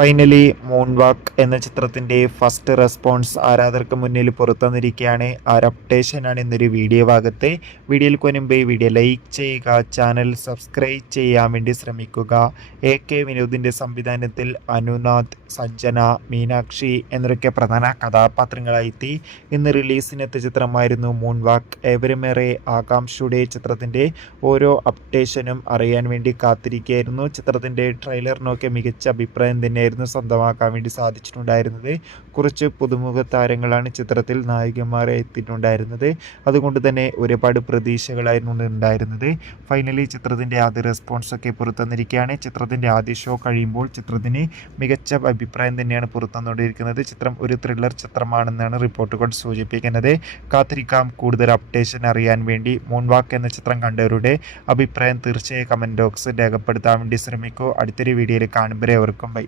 Finally moonwalk എന്ന ചിത്രത്തിൻ്റെ first response ആരാധകർക്ക് മുന്നിൽ പുറത്തുവന്നിരിക്കുകയാണ്. ആ ഒരു അപ്ഡേഷനാണ് ഇന്നൊരു വീഡിയോ ഭാഗത്ത്. വീഡിയോയിൽ മുൻപ് വീഡിയോ ലൈക്ക് ചെയ്യുക, ചാനൽ സബ്സ്ക്രൈബ് ചെയ്യാൻ വേണ്ടി ശ്രമിക്കുക. AK വിനോദിൻ്റെ സംവിധാനത്തിൽ അനുനാഥ്, സഞ്ജന, മീനാക്ഷി എന്നൊക്കെ പ്രധാന കഥാപാത്രങ്ങളായെത്തി ഇന്ന് റിലീസിനെത്തിയ ചിത്രമായിരുന്നു മൂൺവാക്ക്. ഏവരുമേറെ ആകാംക്ഷയുടെ ചിത്രത്തിൻ്റെ ഓരോ അപ്ഡേഷനും അറിയാൻ വേണ്ടി കാത്തിരിക്കുകയായിരുന്നു. ചിത്രത്തിൻ്റെ ട്രെയിലറിനൊക്കെ മികച്ച അഭിപ്രായം തന്നെയായിരുന്നു സ്വന്തമാക്കാൻ വേണ്ടി സാധിച്ചിട്ടുണ്ടായിരുന്നത്. കുറച്ച് പുതുമുഖ താരങ്ങളാണ് ചിത്രത്തിൽ നായികമാരെ എത്തിയിട്ടുണ്ടായിരുന്നത്. അതുകൊണ്ട് തന്നെ ഒരുപാട് പ്രതീക്ഷകളായിരുന്നു ഉണ്ടായിരുന്നത്. ഫൈനലി ചിത്രത്തിൻ്റെ ആദ്യ റെസ്പോൺസൊക്കെ പുറത്തുവന്നിരിക്കുകയാണ്. ചിത്രത്തിൻ്റെ ആദ്യ ഷോ കഴിയുമ്പോൾ ചിത്രത്തിന് മികച്ച അഭിപ്രായം തന്നെയാണ് പുറത്തുവന്നുകൊണ്ടിരിക്കുന്നത്. ചിത്രം ഒരു ത്രില്ലർ ചിത്രമാണെന്നാണ് റിപ്പോർട്ടുകൾ സൂചിപ്പിക്കുന്നത്. കാത്തിരിക്കാം കൂടുതൽ അപ്ഡേഷൻ അറിയാൻ വേണ്ടി. മൂൺവാക്ക് എന്ന ചിത്രം കണ്ടവരുടെ അഭിപ്രായം തീർച്ചയായും കമൻറ്റ് ബോക്സിൽ രേഖപ്പെടുത്താൻ വേണ്ടി ശ്രമിക്കൂ. അടുത്തൊരു വീഡിയോയിൽ കാണുമ്പോൾ അവർക്കും ബൈ.